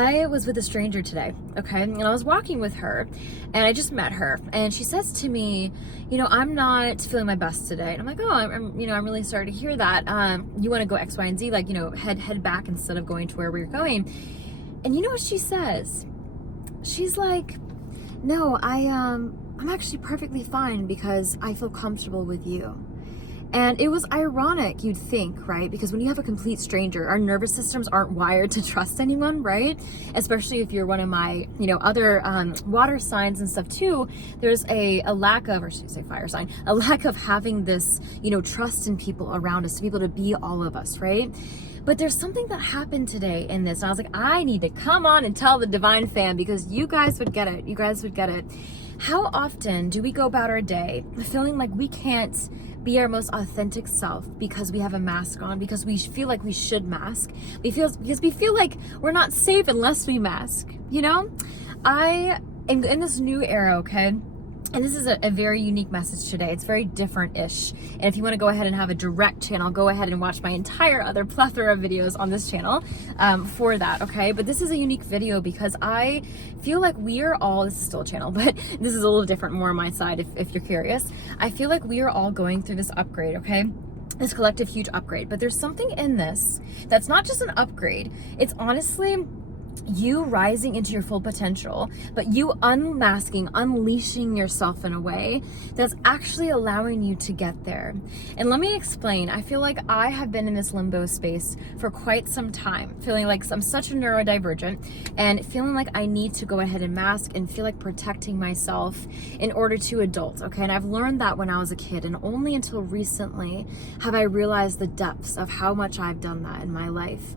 I was with a stranger today, okay? And I was walking with her and I just met her and she says to me, I'm not feeling my best today. And I'm like, oh, I'm really sorry to hear that. You want to go X, Y, and Z, like, head back instead of going to where we're going. And you know what she says? She's like, no, I'm actually perfectly fine because I feel comfortable with you. And it was ironic, you'd think, right? Because when you have a complete stranger, our nervous systems aren't wired to trust anyone, right? Especially if you're one of my, other water signs and stuff too. There's a lack of, or should I say fire sign, a lack of having this, trust in people around us to be able to be all of us, right? But there's something that happened today in this. And I was like, I need to come on and tell the Divine Fam because you guys would get it. You guys would get it. How often do we go about our day feeling like we can't be our most authentic self because we have a mask on, because we feel like we should mask, because we feel like we're not safe unless we mask, I am in this new era, okay? And this is a very unique message today. It's very different-ish. And if you want to go ahead and have a direct channel, go ahead and watch my entire other plethora of videos on this channel for that, okay? But this is a unique video because I feel like we are all, this is still a channel, but this is a little different, more on my side if you're curious. I feel like we are all going through this upgrade, okay? This collective huge upgrade. But there's something in this that's not just an upgrade. It's honestly you rising into your full potential, but you unmasking, unleashing yourself in a way that's actually allowing you to get there. And let me explain. I feel like I have been in this limbo space for quite some time, feeling like I'm such a neurodivergent and feeling like I need to go ahead and mask and feel like protecting myself in order to adult, okay? And I've learned that when I was a kid, and only until recently have I realized the depths of how much I've done that in my life.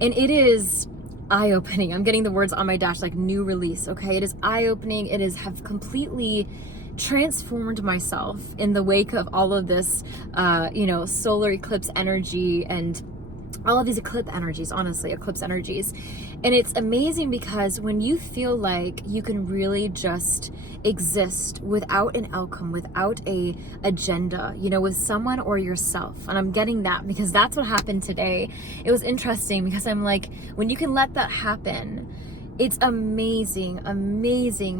And it is eye-opening. I'm getting the words on my dash like new release, okay? It is eye-opening. It is have completely transformed myself in the wake of all of this, solar eclipse energy and all of these eclipse energies, And it's amazing because when you feel like you can really just exist without an outcome, without a agenda, with someone or yourself. And I'm getting that because that's what happened today. It was interesting because I'm like, when you can let that happen, it's amazing,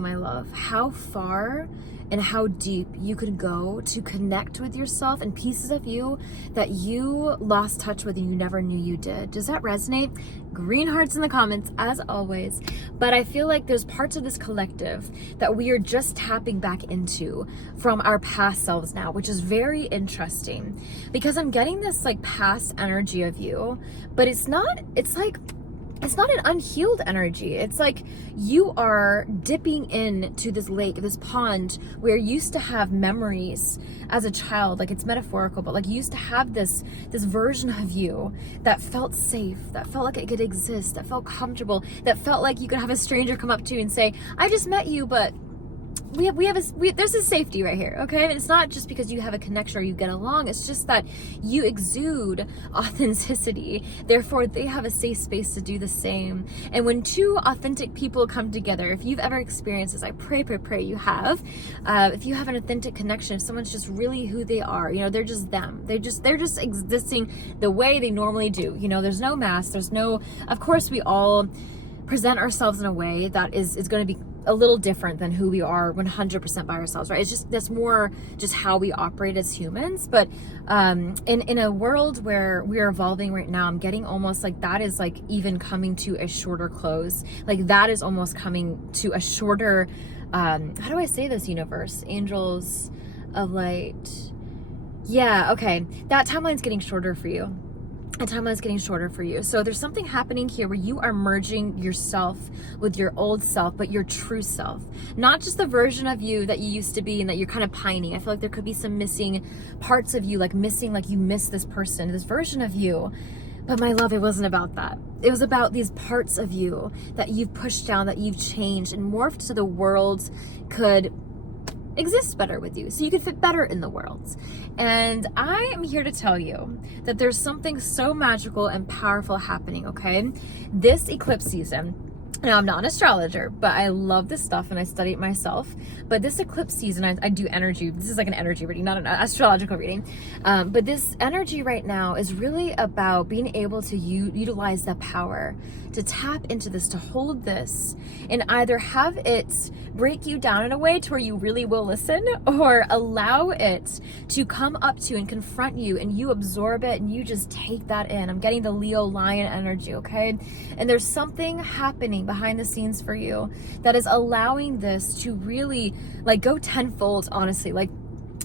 my love, how far and how deep you could go to connect with yourself and pieces of you that you lost touch with and you never knew you did. Does that resonate? Green hearts in the comments, as always. But I feel like there's parts of this collective that we are just tapping back into from our past selves now, which is very interesting because I'm getting this like past energy of you, but it's not an unhealed energy. It's like you are dipping into this lake, this pond where you used to have memories as a child. Like it's metaphorical, but like you used to have this version of you that felt safe, that felt like it could exist, that felt comfortable, that felt like you could have a stranger come up to you and say, I just met you, but there's a safety right here, okay? And it's not just because you have a connection or you get along, it's just that you exude authenticity, therefore they have a safe space to do the same. And when two authentic people come together, if you've ever experienced this, I pray you have, if you have an authentic connection, if someone's just really who they are, they're just them, they're just existing the way they normally do, there's no mask, of course we all present ourselves in a way that is going to be a little different than who we are 100% by ourselves, right? It's just, that's more just how we operate as humans. But in a world where we're evolving right now, I'm getting almost like that is like even coming to a shorter close. Like that is almost coming to a shorter, how do I say this, universe? Angels of light. Yeah, okay. That timeline's getting shorter for you. And time is getting shorter for you. So there's something happening here where you are merging yourself with your old self, but your true self. Not just the version of you that you used to be and that you're kind of pining. I feel like there could be some missing parts of you, like you miss this person, this version of you. But my love, it wasn't about that. It was about these parts of you that you've pushed down, that you've changed and morphed so the world could exist better with you, so you could fit better in the world. And I am here to tell you that there's something so magical and powerful happening, okay? This eclipse season Now, I'm not an astrologer, but I love this stuff and I study it myself. But this eclipse season, I do energy. This is like an energy reading, not an astrological reading. But this energy right now is really about being able to utilize that power, to tap into this, to hold this, and either have it break you down in a way to where you really will listen, or allow it to come up to and confront you and you absorb it and you just take that in. I'm getting the Leo lion energy, okay? And there's something happening behind the scenes for you that is allowing this to really like go tenfold, honestly. Like,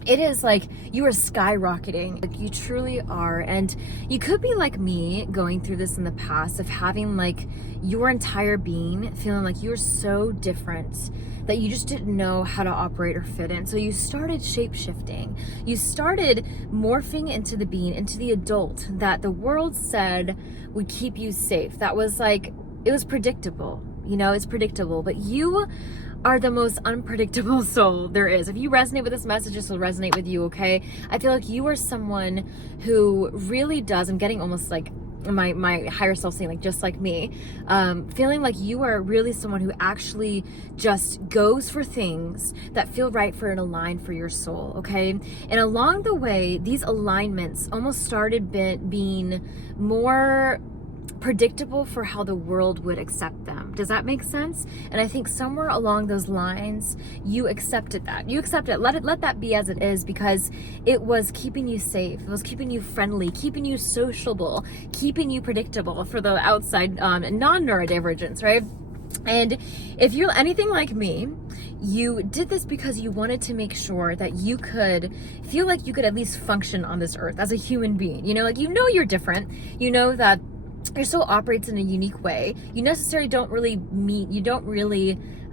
it is like you are skyrocketing. Like, you truly are. And you could be like me, going through this in the past, of having like your entire being feeling like you're so different that you just didn't know how to operate or fit in. So you started shape-shifting. You started morphing into the being, into the adult that the world said would keep you safe. That was like, it was predictable. You know, it's predictable. But you are the most unpredictable soul there is. If you resonate with this message, this will resonate with you, okay? I feel like you are someone who really does, I'm getting almost like my higher self saying, like, just like me, feeling like you are really someone who actually just goes for things that feel right for and align for your soul, okay? And along the way, these alignments almost started being more predictable for how the world would accept them. Does that make sense? And I think somewhere along those lines, you accepted that. You accepted it. Let that be as it is, because it was keeping you safe. It was keeping you friendly, keeping you sociable, keeping you predictable for the outside non-neurodivergence, right? And if you're anything like me, you did this because you wanted to make sure that you could feel like you could at least function on this earth as a human being. You know, like, you know, you're different. You know that your soul operates in a unique way. You necessarily don't really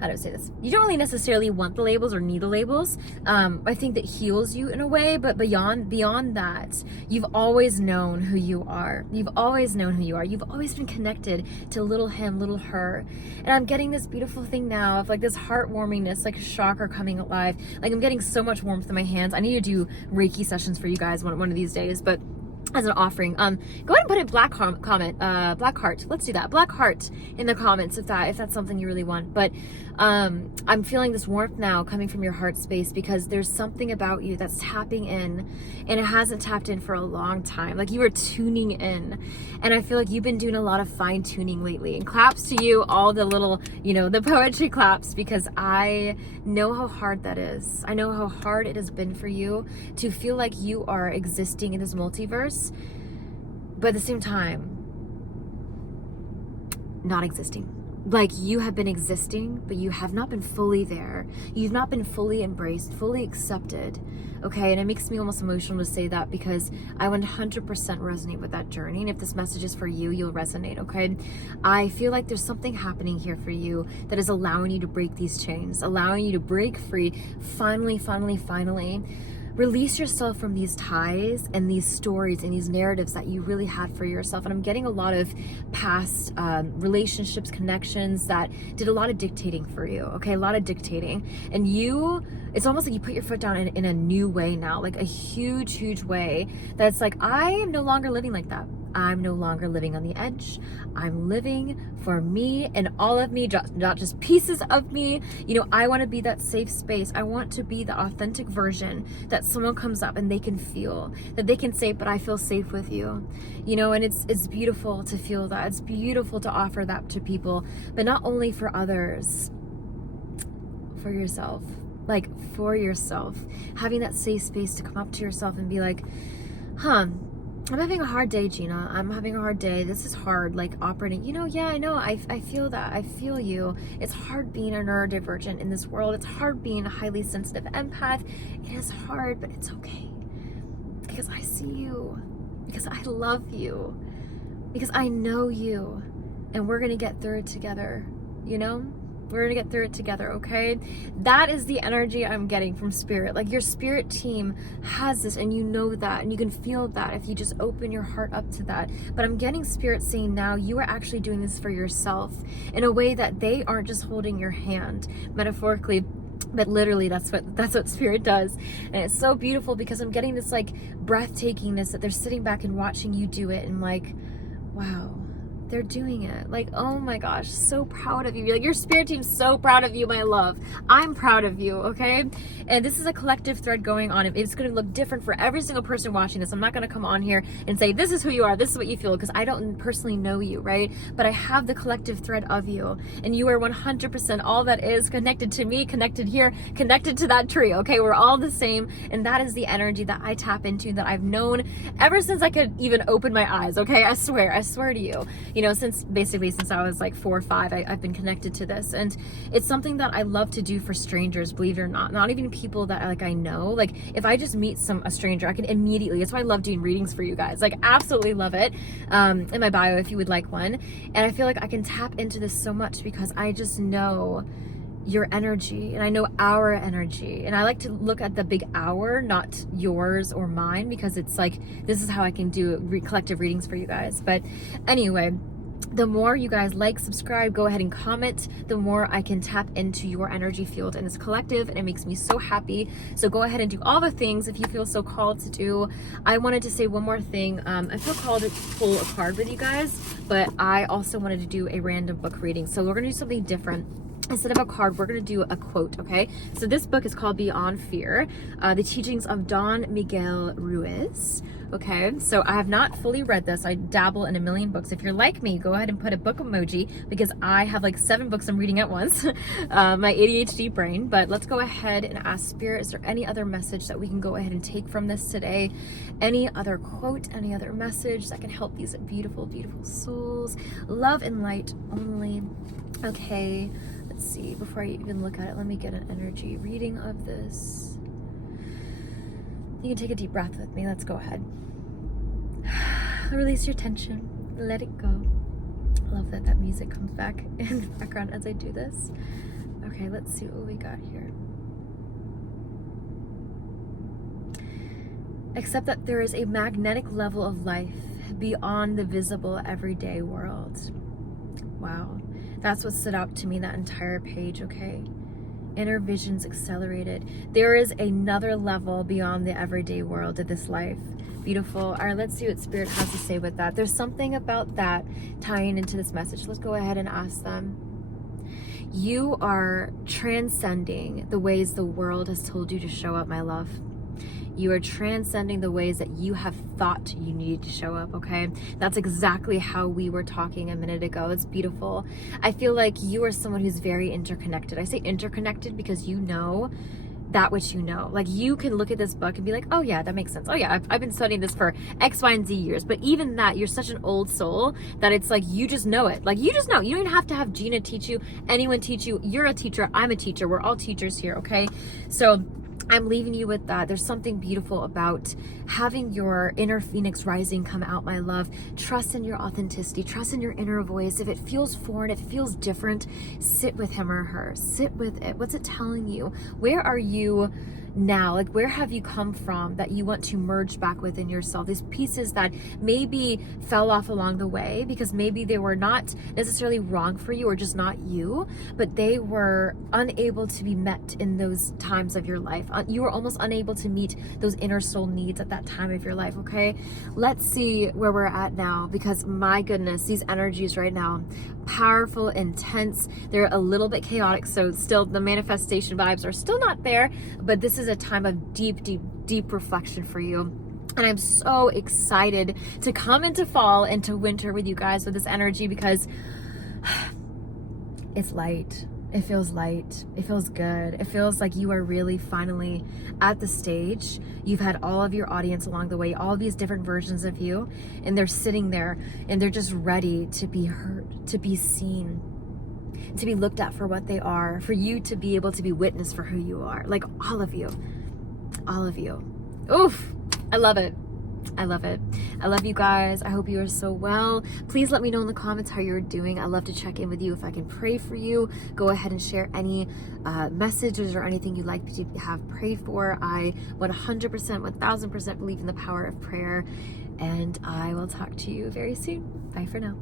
how do I say this? You don't really necessarily want the labels or need the labels. I think that heals you in a way, but beyond that, you've always known who you are. You've always known who you are. You've always been connected to little him, little her. And I'm getting this beautiful thing now of like this heartwarmingness, like a chakra coming alive. Like, I'm getting so much warmth in my hands. I need to do Reiki sessions for you guys one of these days, but as an offering, go ahead and put a black heart. Let's do that. Black heart in the comments if that's something you really want. But I'm feeling this warmth now coming from your heart space, because there's something about you that's tapping in, and it hasn't tapped in for a long time. Like, you are tuning in, and I feel like you've been doing a lot of fine tuning lately. And claps to you, all the little, the poetry claps, because I know how hard that is. I know how hard it has been for you to feel like you are existing in this multiverse, but at the same time, not existing. Like, you have been existing, but you have not been fully there. You've not been fully embraced, fully accepted, okay? And it makes me almost emotional to say that, because I 100% resonate with that journey. And if this message is for you, you'll resonate, okay? I feel like there's something happening here for you that is allowing you to break these chains, allowing you to break free, finally. Release yourself from these ties and these stories and these narratives that you really had for yourself. And I'm getting a lot of past relationships, connections that did a lot of dictating for you, okay? A lot of dictating. And it's almost like you put your foot down in a new way now, like a huge way that's like, I am no longer living like that. I'm no longer living on the edge. I'm living for me and all of me, not just pieces of me. I want to be that safe space. I want to be the authentic version that someone comes up and they can feel, that they can say, but I feel safe with you. And it's beautiful to feel that. It's beautiful to offer that to people, but not only for others, for yourself. Like, for yourself. Having that safe space to come up to yourself and be like, I'm having a hard day, Gina. I'm having a hard day. This is hard, like, operating. Yeah, I know. I feel that. I feel you. It's hard being a neurodivergent in this world. It's hard being a highly sensitive empath. It is hard, but it's okay. Because I see you. Because I love you. Because I know you. And we're going to get through it together. We're gonna get through it together, okay? That is the energy I'm getting from spirit. Like, your spirit team has this, and you know that, and you can feel that if you just open your heart up to that. But I'm getting spirit saying now you are actually doing this for yourself in a way that they aren't just holding your hand, metaphorically, but literally that's what spirit does. And it's so beautiful, because I'm getting this like breathtakingness that they're sitting back and watching you do it, and like, wow, They're doing it. Like, oh my gosh, so proud of you. Like, your spirit team's so proud of you, my love. I'm proud of you, okay? And this is a collective thread going on. It's going to look different for every single person watching this. I'm not going to come on here and say, this is who you are, this is what you feel, because I don't personally know you, right? But I have the collective thread of you. And you are 100% all that is connected to me, connected here, connected to that tree, okay? We're all the same. And that is the energy that I tap into, that I've known ever since I could even open my eyes, okay? I swear to you. You know, since I was like 4 or 5, I've been connected to this. And it's something that I love to do for strangers, believe it or not even people that I know. Like, if I just meet a stranger, I can immediately, that's why I love doing readings for you guys. Like, absolutely love it. In my bio, if you would like one. And I feel like I can tap into this so much because I just know your energy, and I know our energy, and I like to look at the big hour, not yours or mine, because it's like, this is how I can do collective readings for you guys. But anyway, the more you guys like, subscribe, go ahead and comment, the more I can tap into your energy field, and it's collective, and it makes me so happy. So go ahead and do all the things if you feel so called to do. I wanted to say one more thing. I feel called to pull a card with you guys, but I also wanted to do a random book reading. So we're gonna do something different. Instead of a card, we're going to do a quote, okay? So this book is called Beyond Fear, The Teachings of Don Miguel Ruiz, okay? So I have not fully read this. I dabble in a million books. If you're like me, go ahead and put a book emoji, because I have like 7 books I'm reading at once, my ADHD brain. But let's go ahead and ask Spirit, is there any other message that we can go ahead and take from this today? Any other quote, any other message that can help these beautiful, beautiful souls? Love and light only. Okay. Let's see, before I even look at it, let me get an energy reading of this. You can take a deep breath with me. Let's go ahead. Release your tension. Let it go. I love that music comes back in the background as I do this. Okay, let's see what we got here. Accept that there is a magnetic level of life beyond the visible everyday world. Wow. That's what stood out to me, that entire page, okay? Inner visions accelerated. There is another level beyond the everyday world of this life. Beautiful. All right, let's see what Spirit has to say with that. There's something about that tying into this message. Let's go ahead and ask them. You are transcending the ways the world has told you to show up, my love. You are transcending the ways that you have thought you needed to show up, okay? That's exactly how we were talking a minute ago. It's beautiful. I feel like you are someone who's very interconnected. I say interconnected because you know that which you know. Like, you can look at this book and be like, oh yeah, that makes sense. Oh yeah, I've been studying this for X, Y, and Z years. But even that, you're such an old soul that it's like, you just know it. Like, you just know. You don't even have to have Gina teach you, anyone teach you. You're a teacher. I'm a teacher. We're all teachers here, okay? So I'm leaving you with that. There's something beautiful about having your inner phoenix rising come out, my love. Trust in your authenticity. Trust in your inner voice. If it feels foreign, if it feels different, sit with him or her. Sit with it. What's it telling you? Where are you now? Like, where have you come from that you want to merge back within yourself? These pieces that maybe fell off along the way because maybe they were not necessarily wrong for you or just not you, but they were unable to be met in those times of your life. You were almost unable to meet those inner soul needs at that time of your life, okay? Let's see where we're at now, because my goodness, these energies right now, powerful, intense. They're a little bit chaotic, so still the manifestation vibes are still not there, but this is a time of deep, deep, deep reflection for you. And I'm so excited to come into fall, into winter with you guys with this energy, because it's light. It feels light. It feels good. It feels like you are really finally at the stage. You've had all of your audience along the way, all of these different versions of you, and they're sitting there and they're just ready to be heard, to be seen, to be looked at for what they are, for you to be able to be witnessed for who you are. Like, all of you. All of you. Oof. I love it. I love it. I love you guys. I hope you are so well. Please let me know in the comments how you're doing. I love to check in with you. If I can pray for you, go ahead and share any messages or anything you'd like to have prayed for. I 100%, 1000% believe in the power of prayer. And I will talk to you very soon. Bye for now.